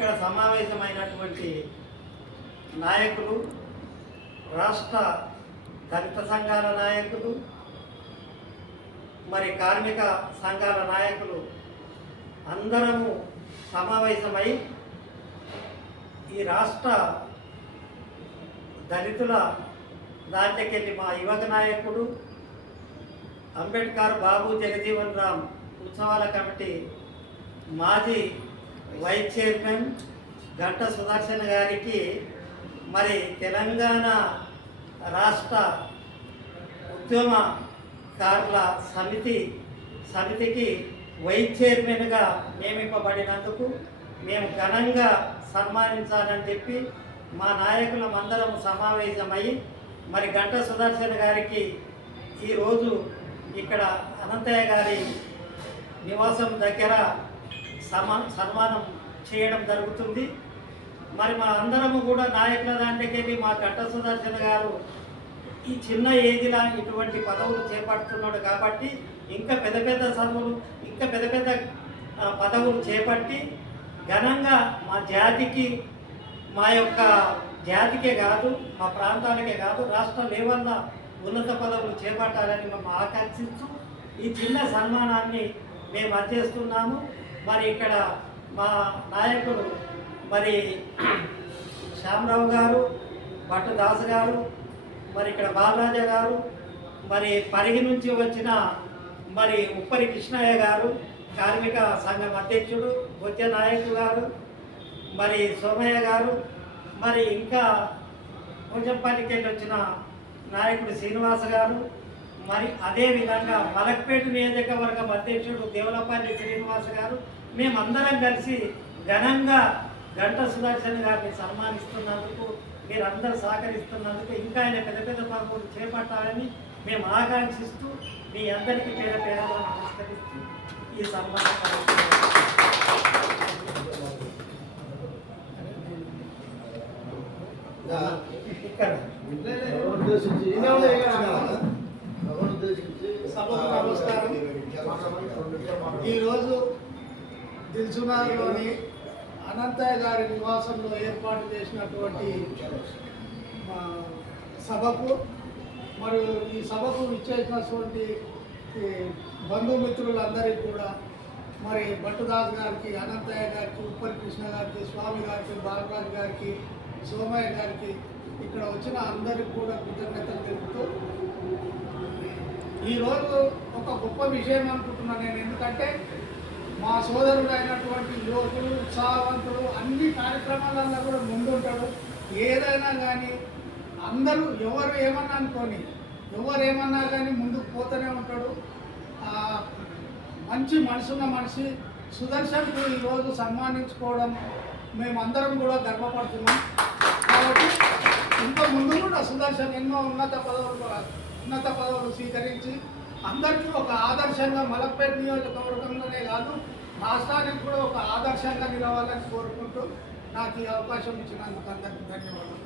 ఇక్కడ సమావేశమైనటువంటి నాయకులు, రాష్ట్ర దళిత సంఘాల నాయకులు, మరి కార్మిక సంఘాల నాయకులు అందరము సమావేశమై ఈ రాష్ట్ర దళితుల దాంట్లోకెళ్ళి మా యువక నాయకుడు అంబేద్కర్ బాబు జగజీవన్ రామ్ ఉత్సవాల కమిటీ మాజీ వైస్ చైర్మన్ గంట సుదర్శన్ గారికి మరి తెలంగాణ రాష్ట్ర ఉద్యమకారుల సమితికి వైస్ చైర్మన్గా నియమింపబడినందుకు మేము ఘనంగా సన్మానించాలని చెప్పి మా నాయకులమందరం సమావేశమై మరి గంట సుదర్శన్ గారికి ఈరోజు ఇక్కడ అనంతయ్య గారి నివాసం దగ్గర సన్మానం చేయడం జరుగుతుంది. మరి మా అందరము కూడా నాయకుల దాంట్లోకి వెళ్ళి మా గంట సుదర్శన్ గారు ఈ చిన్న ఏజ్లో ఇటువంటి పదవులు చేపడుతున్నాడు కాబట్టి ఇంకా పెద్ద పెద్ద చదువులు ఇంకా పెద్ద పెద్ద పదవులు చేపట్టి ఘనంగా మా జాతికి, మా యొక్క జాతికే కాదు మా ప్రాంతాలకే కాదు రాష్ట్ర లెవెల్లో ఉన్నత పదవులు చేపట్టాలని మేము ఆకాంక్షిస్తూ ఈ చిన్న సన్మానాన్ని మేము అందిస్తున్నాము. మరి ఇక్కడ మా నాయకులు మరి శ్యామరావు గారు, భట్టు దాస్ గారు, మరి ఇక్కడ బాలరాజా గారు, మరి పరిగి నుంచి వచ్చిన మరి ఉప్పరి కృష్ణయ్య గారు కార్మిక సంఘం అధ్యక్షుడు, బొచ్చ నాయకు గారు, మరి సోమయ్య గారు, మరి ఇంకా కొంచెంపల్లికి వెళ్ళి వచ్చిన నాయకుడు శ్రీనివాస గారు, మరి అదేవిధంగా మలక్పేట నియోజకవర్గం అధ్యక్షుడు దేవలపల్లి శ్రీనివాస గారు, మేమందరం కలిసి ఘనంగా గంట సుదర్శన్ గారిని సన్మానిస్తున్నందుకు, మీరందరూ సహకరిస్తున్నందుకు ఇంకా ఆయన పెద్ద పెద్ద పనులు చేపట్టాలని మేము ఆకాంక్షిస్తూ మీ అందరికీ పేద పేదలను నమస్కరిస్తూ ఈ సన్మానం ఇక్కడ సభకు నమస్కారం. ఈరోజు దిల్సునార్లోని అనంతయ్య గారి నివాసంలో ఏర్పాటు చేసినటువంటి సభకు మరియు ఈ సభకు ఇచ్చేసినటువంటి బంధుమిత్రులందరికీ కూడా మరి భట్టుదాస్ గారికి, అనంతయ్య గారికి, ఉప్పరి కృష్ణ గారికి, స్వామి గారికి, బాలరాజు గారికి, సోమయ్య గారికి, ఇక్కడ వచ్చిన అందరికి కూడా కృతజ్ఞతలు తెలుపుతూ ఈరోజు ఒక గొప్ప విషయం అనుకుంటున్నాను నేను. ఎందుకంటే మా సోదరుడు అయినటువంటి యువకులు, ఉత్సాహవంతుడు, అన్ని కార్యక్రమాలలో కూడా ముందుంటాడు. ఏదైనా కానీ అందరూ ఎవరు ఏమన్నా అనుకోని, ఎవరు ఏమన్నా కానీ ముందుకు పోతూనే ఉంటాడు. మంచి మనసున్న మనిషి సుదర్శన్కు ఈరోజు సన్మానించుకోవడం మేమందరం కూడా గర్వపడుతున్నాం. కాబట్టి ఇంకా ముందు కూడా సుదర్శన్ ఎన్నో ఉన్నత పదవులు స్వీకరించి అందరికీ ఒక ఆదర్శంగా మలక్పేట నియోజకవర్గంలోనే కాదు రాష్ట్రానికి కూడా ఒక ఆదర్శంగా నిలవాలని కోరుకుంటూ నాకు ఈ అవకాశం ఇచ్చినందుకు అందరికీ ధన్యవాదాలు.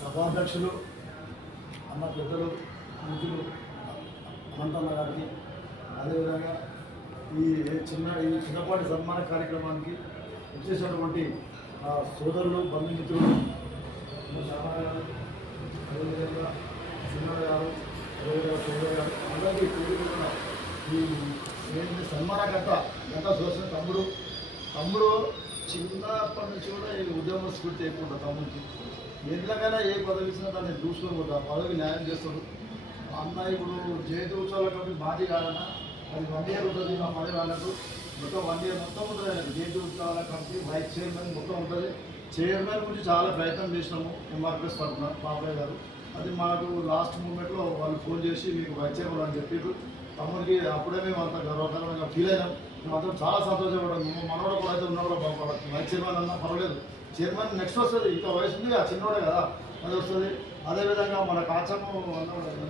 సభాధ్యక్షులు అన్న పెద్దలు మంత్రులు అనంతమ్మ గారికి, అదేవిధంగా ఈ చిన్నపాటి సన్మాన కార్యక్రమానికి వచ్చేసినటువంటి సోదరులు, బంధుమిత్రులు అదేవిధంగా సినిమా గారు, అదేవిధంగా సోదరు గారు అందరికీ కూడుకున్న ఈ సన్మానకర్త గంట సుదర్శన్ తమ్ముడు చిన్నప్పటి నుంచి కూడా ఈ ఉద్యమ స్ఫూర్తి ఎక్కువ ఉంటుంది. తమ్ముడికి ఎందుకైనా ఏ పదవి ఇచ్చినా దాన్ని చూసుకొని పోతా పదవి న్యాయం చేస్తాడు. అన్న ఇప్పుడు జయంతి ఉత్సవాల కాబట్టి మాది కాదన్నా అది 1 year ఉంటుంది. మా పని వాళ్ళకు మొత్తం 1 year మొత్తం ఉంటుంది. జయంతి ఉత్సవాల కమిటీ వైస్ చైర్మన్ మొత్తం ఉంటుంది. చైర్మన్ గురించి చాలా ప్రయత్నం చేసినాము ఎంఆర్పిఎస్ తరఫున పాపయ్య గారు. అది మాకు లాస్ట్ మూమెంట్లో వాళ్ళు ఫోన్ చేసి మీకు వైస్ చైర్మన్ అని చెప్పారు. తమ్ముడికి అప్పుడే మేము అంత గర్వకారణంగా ఫీల్ అయినాం. మేము అందరం చాలా సంతోషపడ్డాం. మనోడు కూడా అయితే ఉన్నాడు బాగుపడచ్చు. వైస్ చైర్మన్ అన్నా పర్వాలేదు, చైర్మన్ నెక్స్ట్ వస్తుంది. ఇంకా వయసు ఉంది, ఆ చిన్నోడే కదా, అది వస్తుంది. అదేవిధంగా మన కాచం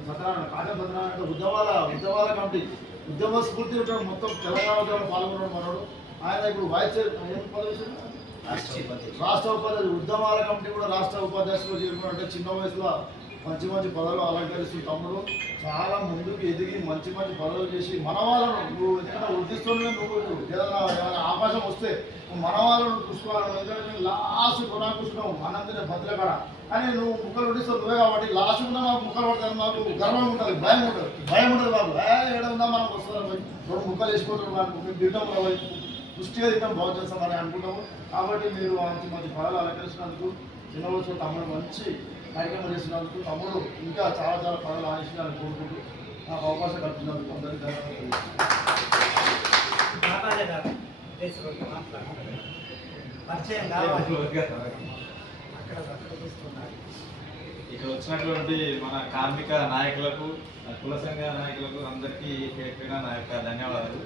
సత్యనారాయణ ఉద్యమాల కమిటీ ఉద్యమ స్ఫూర్తి ఉంటాడు. మొత్తం తెలంగాణ ఉద్యమంలో పాల్గొన్నాడు మనోడు. ఆయన ఇప్పుడు వైస్ చైర్మన్ ఏం పదవి రాష్ట్ర ఉపాధ్యక్షులు ఉద్యమాల కమిటీ కూడా రాష్ట్ర ఉపాధ్యక్షులు చేరుకున్నట్టే చిన్న వయసులో మంచి మంచి పదవులు అలంకరిస్తున్న తమ్ముడు చాలా ముందుకు ఎదిగి మంచి మంచి పదవులు చేసి మన వాళ్ళను నువ్వు ఎందుకంటే వృద్ధిస్తూనే నువ్వు ఏదైనా అవకాశం వస్తే మన వాళ్ళను చూసుకోవాలని ఎందుకంటే లాస్ట్ కొనాకున్నావు మనందరి బతుల కాడ కానీ నువ్వు ముక్కలు వడ్డిస్తావు నువ్వే కాబట్టి లాస్ట్ కూడా మాకు ముక్కలు పడతాను మాకు గర్వం ఉంటుంది భయం ఉంటుంది బాబు ఏడ ఉందా మనం వస్తున్నాం రెండు ముక్కలు వేసుకుంటారు మాకు మేము తింటాం పుష్టిగా తింటాం బాగు చేస్తామని అనుకుంటాము కాబట్టి మీరు మంచి మంచి పదాలు అలంకరించినందుకు చిన్నవచ్చు తమ్ముడు మంచి కార్యక్రమం చేసినందుకు తమ్ముడు ఇంకా చాలా చాలా పదాలు ఆశించాలని కోరుకుంటూ నాకు అవకాశం కల్పించినందుకు అందరికీ ఇక్కడ వచ్చినటువంటి మన కార్మిక నాయకులకు కుల సంఘ నాయకులకు అందరికీ పేరున నా యొక్క ధన్యవాదాలు.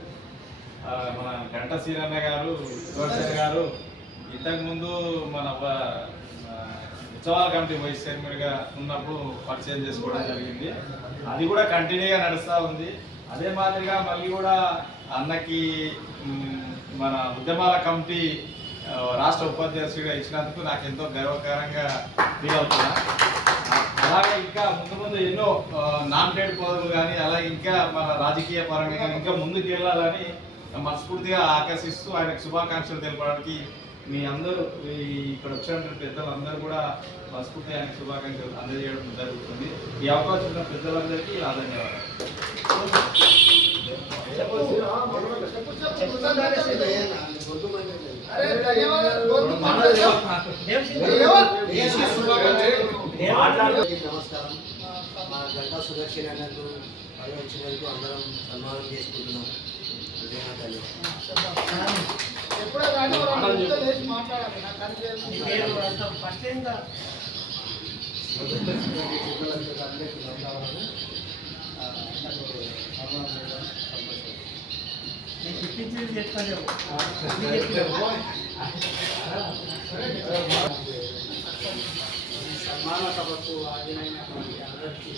మన గంట శ్రీరన్న గారు గోవర్ధన్ గారు ఇంతకుముందు మన ఉత్సవాల కమిటీ వైస్ చైర్మన్గా ఉన్నప్పుడు పరిచయం చేసుకోవడం జరిగింది. అది కూడా కంటిన్యూగా నడుస్తూ ఉంది. అదే మాదిరిగా మళ్ళీ కూడా అన్నకి మన ఉద్యమాల కమిటీ రాష్ట్ర ఉపాధ్యక్షుడిగా ఇచ్చినందుకు నాకు ఎంతో గర్వకారంగా ఫీల్ అవుతున్నా. అలాగే ఇంకా ముందు ఎన్నో నామినేటెడ్ పదవులు కానీ అలాగే ఇంకా మన రాజకీయ పరంగా కానీ ఇంకా ముందుకు వెళ్ళాలని మనస్ఫూర్తిగా ఆకర్షిస్తూ ఆయనకు శుభాకాంక్షలు తెలపడానికి మీ అందరూ ఇక్కడ వచ్చినటువంటి పెద్దలు అందరూ కూడా మనస్ఫూర్తిగా ఆయనకు శుభాకాంక్షలు అందజేయడం జరుగుతుంది. ఈ అవకాశం ఉన్న పెద్దలందరికీ ధన్యవాదాలు. నమస్కారం. మా గంటా సుదర్శన్ అన్నకు వచ్చినందుకు అందరం సన్మానం చేసుకుంటున్నాం. సన్మాన సభకు హాజరైనటువంటి అందరికీ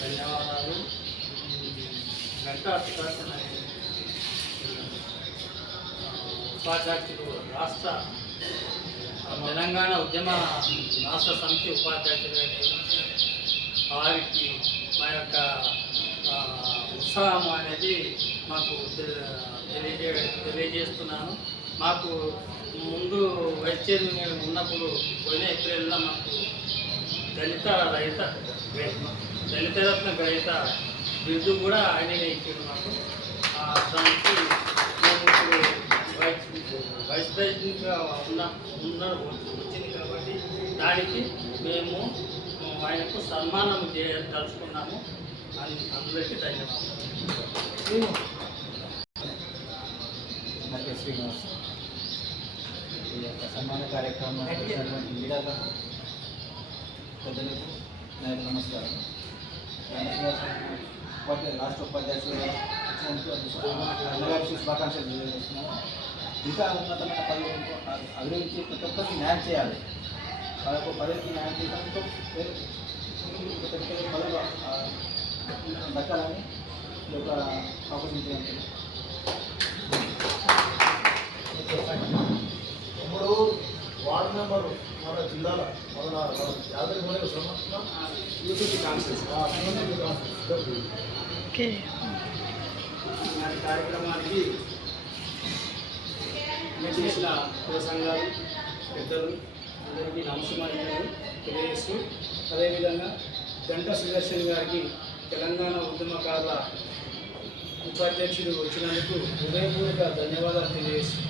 ధన్యవాదాలు. గంటా సుదర్శన్ ఉపాధ్యక్షుడు రాష్ట్ర తెలంగాణ ఉద్యమ రాష్ట్ర సమితి ఉపాధ్యక్షుడు వారికి మా యొక్క ఉత్సాహం అనేది మాకు తెలియజేస్తున్నాను. మాకు ముందు వైస్ చైర్మన్ ఉన్నప్పుడు పోయిన ఏప్రిల్లో మాకు దళిత రత్న గ్రహీత బిరుదు కూడా ఆయననే ఇచ్చాడు మాకు. దానికి మేము ఇప్పుడు వైస్ ప్రెసిడెంట్గా వచ్చింది కాబట్టి దానికి మేము ఆయనకు సన్మానం తలుచుకున్నాము. అందరికీ ధన్యవాదాలు. శ్రీనివాస్ ఈ యొక్క సన్మాన కార్యక్రమం లీడర్లకు పెద్దలకు నాకు నమస్కారం. రాష్ట్ర ఉపాధ్యక్షులుగా అందరికీ శుభాకాంక్షలు తెలియజేస్తున్నాను. ఇంకా ఉన్నతమైన పదవులకు అభివృద్ధి ప్రతి ఒక్కరికి న్యాయం చేయాలి. వాళ్ళకు పదవికి న్యాయం చేయడంతో పెద్ద పెద్ద పదవులు దక్కాలని ఈ యొక్క అవకాశం చేయాలి. ఇప్పుడు వార్డు మెంబరు మన జిల్లాలో మన యాదగిరి కార్యక్రమానికి చేసిన కుల సంఘాలు పెద్దలు అందరికీ నమస్కారాలు తెలియజేస్తూ అదేవిధంగా గంటా సుదర్శన్ గారికి తెలంగాణ ఉద్యమకారుల ఉపాధ్యక్షుడు వచ్చినందుకు హృదయపూర్వక ధన్యవాదాలు తెలియజేస్తూ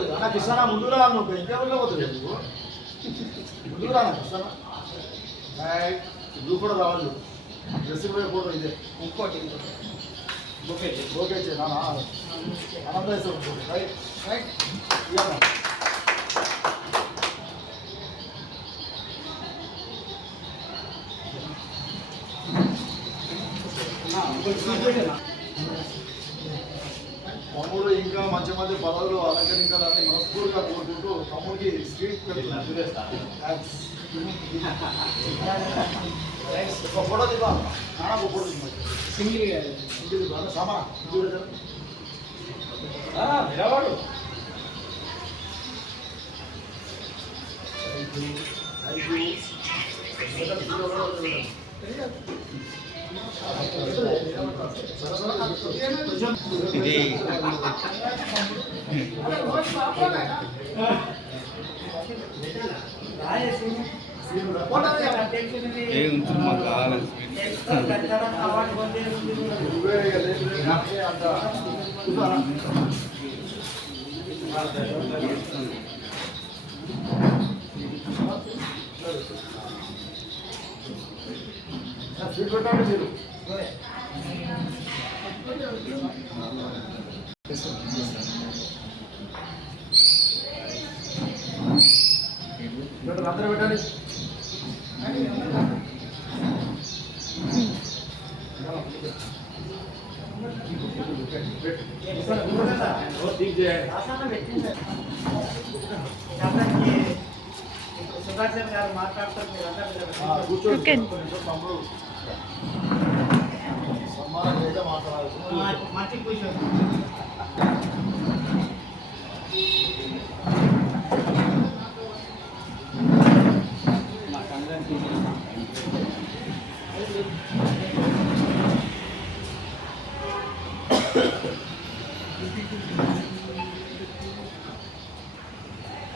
పోతుంది అన్న కిసానా ముందు రా నువ్వు ఇంకెవరిలో పోతుంది నువ్వు ముందుకు రా కిసానా నువ్వు కూడా రావాలి డ్రెస్ పోయే ఫోటో ఇదే ఇంకోటి ఓకే నాన్న ఆనందం రైట్ రైట్ ఇవ్వమ్మా తమ్ముడు ఇంకా మంచి మంచి పదవులు అలంకరించాలని మనస్ఫూర్తిగా కోరుకుంటూ తమ్ముడికి స్వీట్ ఒక ఫోటో దిగా నాన్న ఒక ఫోటో సింగిల్ సామా నిలవాడు ఇది అవార్డు పొందే స్వీట్ పెట్టండి మీరు అందరూ పెట్టండి సుదర్శన్ గారు మాట్లాడుతారు మీరు అందరూ కూర్చోండి తమ్ముడు సమ్మానం అయితే మాట్లాడాలి మంచి కూర్చోండి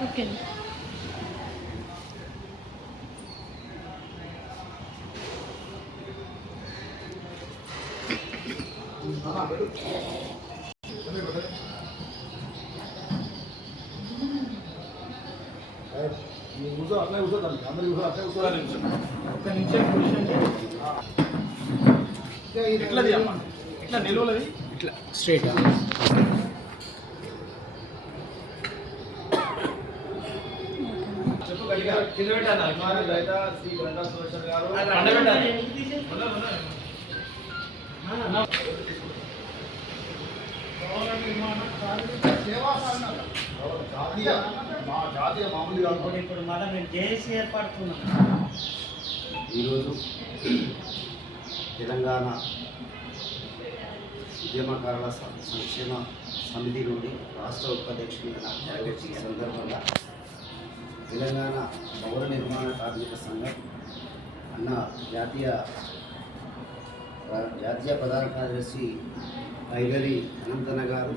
ఓకే కూర్చో అట్లే కూర్చోదాం అందరూ కూర్చో అట్లే కూర్చోవాలి ఒక్క నిమిషం కూర్చోండి ఎట్లది అమ్మ ఇట్లా నిలువలది ఇట్లా స్ట్రైట్ చెప్పు గట్టిగా కింద పెట్టాను అభిమాని రైత శ్రీ గంటా సుదర్శన్ గారు మా జాతీయ మామూలుగా ఇప్పుడు మనం జేఏసీ ఏర్పడుతున్నాం. ఈరోజు తెలంగాణ ఉద్యమకారుల సంక్షేమ సమితి నుండి రాష్ట్ర ఉపాధ్యక్షునిగా నెరవేర్చిన సందర్భంగా తెలంగాణ భవన నిర్మాణ కార్మిక సంఘం అన్న జాతీయ ప్రధాన కార్యదర్శి ఐగరి అనంతన్న గారు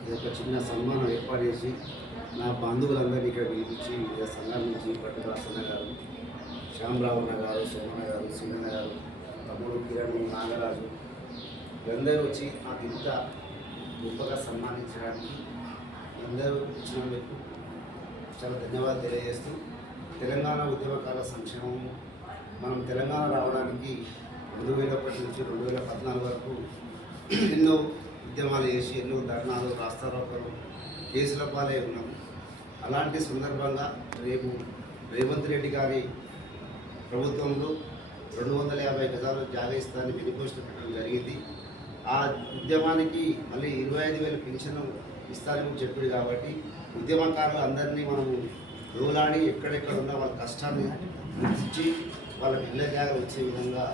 ఇది ఒక చిన్న సన్మానం ఏర్పాటు చేసి నా బంధువులందరినీ ఇక్కడ పిలిపించి వివిధ సంఘాల నుంచి పట్టుదాసన్న గారు, శ్యామరావణ గారు, సోమన్న గారు, సీనన్న గారు, తమ్ముడు కిరణ్, నాగరాజు వీళ్ళందరూ వచ్చి నాకు ఇంత గొప్పగా సన్మానించడానికి అందరూ వచ్చినందుకు చాలా ధన్యవాదాలు తెలియజేస్తూ తెలంగాణ ఉద్యమకాల సంక్షేమం మనం తెలంగాణ రావడానికి 2001 నుంచి 2014 వరకు ఎన్నో ఉద్యమాలు చేసి ఎన్నో ధర్నాలు, రాస్తారోకలు, కేసుల పాలై ఉన్నాము. అలాంటి సందర్భంగా రేపు రేవంత్ రెడ్డి గారి ప్రభుత్వంలో 250 గజాలు జాగా ఇస్తానని మేనిఫెస్టో పెట్టడం జరిగింది. ఆ ఉద్యమానికి మళ్ళీ 25,000 పెన్షన్ ఇస్తానని చెప్పాడు. కాబట్టి ఉద్యమకారులు అందరినీ మనము రోలాడి ఎక్కడెక్కడ ఉన్న వాళ్ళ కష్టాన్ని గుర్తించి వాళ్ళకి ఇళ్ళ జాగా వచ్చే విధంగా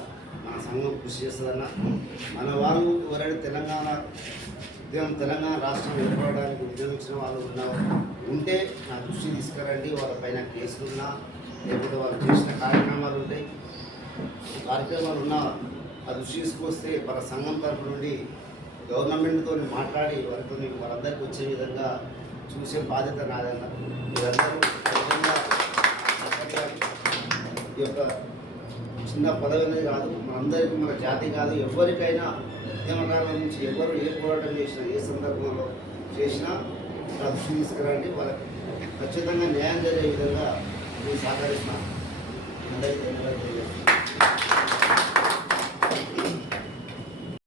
మన సంఘం కృషి చేస్తుందన్న. మన వాళ్ళు ఎవరైనా తెలంగాణ రాష్ట్రం ఏర్పడడానికి ఉద్యోగించిన వాళ్ళు ఉంటే నా దృష్టి తీసుకురండి. వాళ్ళపైన కేసులున్నా లేకపోతే వాళ్ళు చేసిన కార్యక్రమాలు ఉంటాయి, కార్యక్రమాలు ఉన్నా ఆ దృష్టి తీసుకొస్తే మన సంఘం తరఫు నుండి గవర్నమెంట్తో మాట్లాడి వాళ్ళందరికీ వచ్చే విధంగా చూసే బాధ్యత నాదన్న. మీరందరూ ఈ యొక్క చిన్న పదవి అనేది కాదు, మనందరికీ మన జాతి కాదు, ఎవరికైనా ఉద్యమకారుల నుంచి ఎవరు ఏ పోరాటం చేసినా ఏ సందర్భంలో చేసినా దృష్టి తీసుకురండి. వాళ్ళకి ఖచ్చితంగా న్యాయం జరిగే విధంగా నేను సహకరిస్తున్నాను.